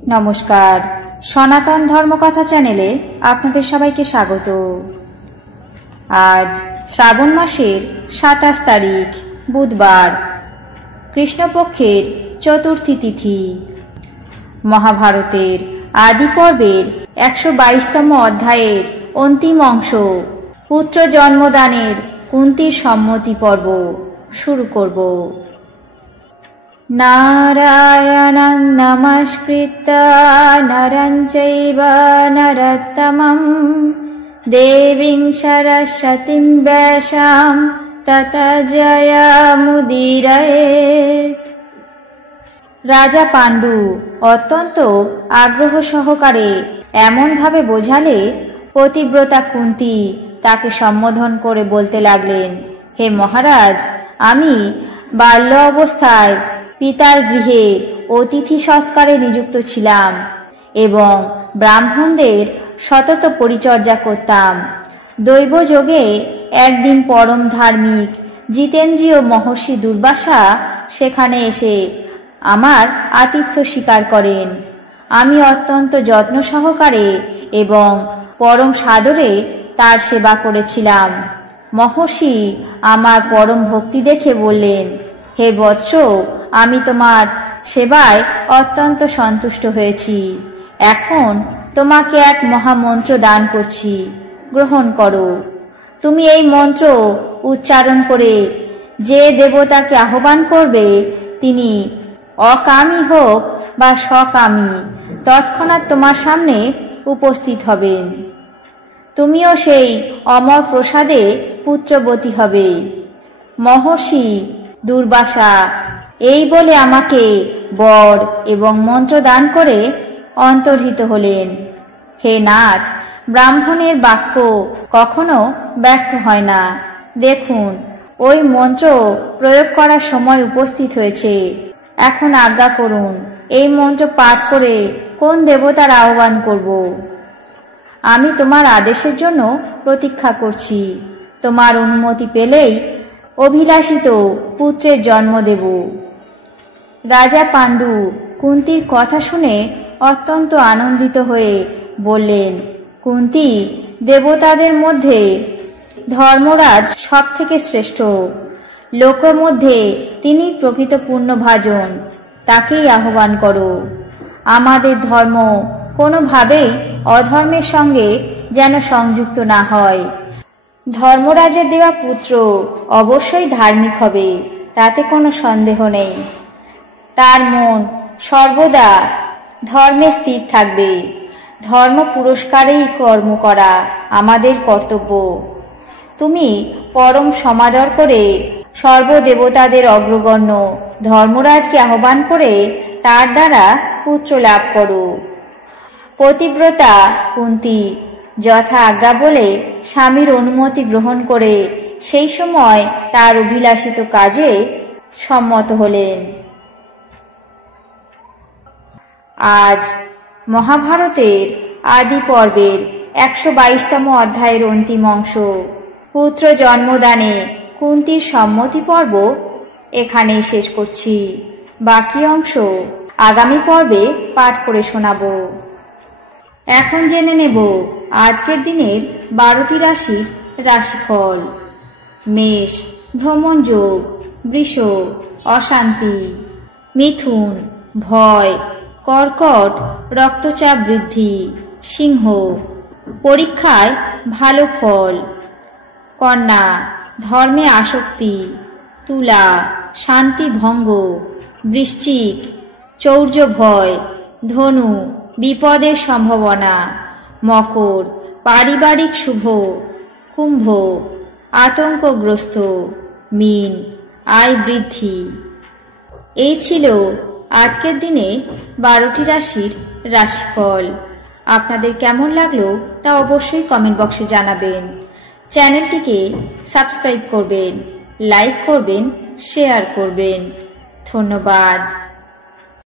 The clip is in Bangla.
নমস্কার, সনাতন ধর্মকথা চ্যানেলে আপনাদের সবাইকে স্বাগত। আজ শ্রাবণ মাসের ২৭ তারিখ বুধবার, কৃষ্ণপক্ষের চতুর্থী তিথি। মহাভারতের আদি পর্বের ১২২তম অধ্যায়ের অন্তিম অংশ, পুত্র জন্মদানের কুন্তির সম্মতি পর্ব শুরু করব। নারায়ণং নমস্কৃত্য নরং চৈব নরোত্তমং দেবীং সরস্বতীং ব্যাসাং ততো জয়মুদীরয়েৎ। রাজা পাণ্ডু অত্যন্ত আগ্রহ সহকারে এমনভাবে বোঝালে পতিব্রতা কুন্তী তাকে সম্বোধন করে বলতে লাগলেন, হে মহারাজ, আমি বাল্য অবস্থায় পিতার গৃহে অতিথি সৎকারে নিযুক্ত ছিলাম এবং ব্রাহ্মণদের সতত পরিচর্যা করতাম। দৈবযোগে একদিন পরম ধার্মিক জিতেন্দ্রীয় মহর্ষি দুর্বাসা সেখানে এসে আমার আতিথ্য স্বীকার করেন। আমি অত্যন্ত যত্ন সহকারে এবং পরম সাদরে তার সেবা করেছিলাম। মহর্ষি আমার পরম ভক্তি দেখে বললেন, হে বৎস, আমি তোমার সেবায় অত্যন্ত সন্তুষ্ট হয়েছি। এখন তোমাকে এক মহামন্ত্র দান করছি, গ্রহণ করো। তুমি এই মন্ত্র উচ্চারণ করে যে দেবতাকে আহ্বান করবে, তিনি অকামী হোক বা সকামী, তৎক্ষণাৎ তোমার সামনে উপস্থিত হবেন। তুমিও সেই অমর প্রসাদে পুত্রবতী হবে। মহর্ষি দুর্বাসা এই বলে আমাকে বর এবং মন্ত্র দান করে অন্তর্হিত হলেন। হে নাথ, ব্রাহ্মণের বাক্য কখনো ব্যর্থ হয় না। দেখুন, ওই মন্ত্র প্রয়োগ করার সময় উপস্থিত হয়েছে। এখন আজ্ঞা করুন, এই মন্ত্র পাঠ করে কোন দেবতার আহ্বান করব? আমি তোমার আদেশের জন্য প্রতীক্ষা করছি। তোমার অনুমতি পেলেই অভিলাষিত পুত্রের জন্ম দেব। রাজা পাণ্ডু কুন্তির কথা শুনে অত্যন্ত আনন্দিত হয়ে বললেন, কুন্তী, দেবতাদের মধ্যে ধর্মরাজ সব থেকে শ্রেষ্ঠ। লোকের মধ্যে তিনি প্রকৃত পুণ্যভাজন, তাকেই আহ্বান করো। আমাদের ধর্ম কোনোভাবেই অধর্মের সঙ্গে যেন সংযুক্ত না হয়। ধর্মরাজের দেওয়া পুত্র অবশ্যই ধার্মিক হবে, তাতে কোনো সন্দেহ নেই। তার মন সর্বদা ধর্মে স্থির থাকবে। ধর্ম পুরস্কারেই কর্ম করা আমাদের কর্তব্য। তুমি পরম সমাদর করে সর্বদেবতাদের অগ্রগণ্য ধর্মরাজকে আহ্বান করে তার দ্বারা পুত্র লাভ করো। পতিব্রতা কুন্তী যথা আজ্ঞা বলে স্বামীর অনুমতি গ্রহণ করে সেই সময় তার অভিলাষিত কাজে সম্মত হলেন। আজ মহাভারতের আদি পর্বের ১২২তম অধ্যায়ের অন্তিম অংশ, পুত্র জন্মদানে কুন্তির সম্মতি পর্ব এখানেই শেষ করছি। বাকি অংশ আগামী পর্বে পাঠ করে শোনাব। এখন জেনে নেব আজকের দিনের ১২টি রাশির রাশিফল। মেষ ভ্রমণ যোগ, বৃষ অশান্তি, মিথুন ভয়, কর্কট রক্তচাপ বৃদ্ধি, সিংহ পরীক্ষায় ভালো ফল, কন্যা ধর্মে আসক্তি, তুলা শান্তি ভঙ্গ, বৃশ্চিক চৌর্য ভয়, ধনু বিপদের সম্ভাবনা, মকর পারিবারিক শুভ, কুম্ভ আতঙ্কগ্রস্ত, মীন আয় বৃদ্ধি। এই ছিল আজকের দিনে ১২টি রাশির রাশিফল। আপনাদের কেমন লাগলো তা অবশ্যই কমেন্ট বক্সে জানাবেন। চ্যানেলটিকে সাবস্ক্রাইব করবেন, লাইক করবেন, শেয়ার করবেন। ধন্যবাদ।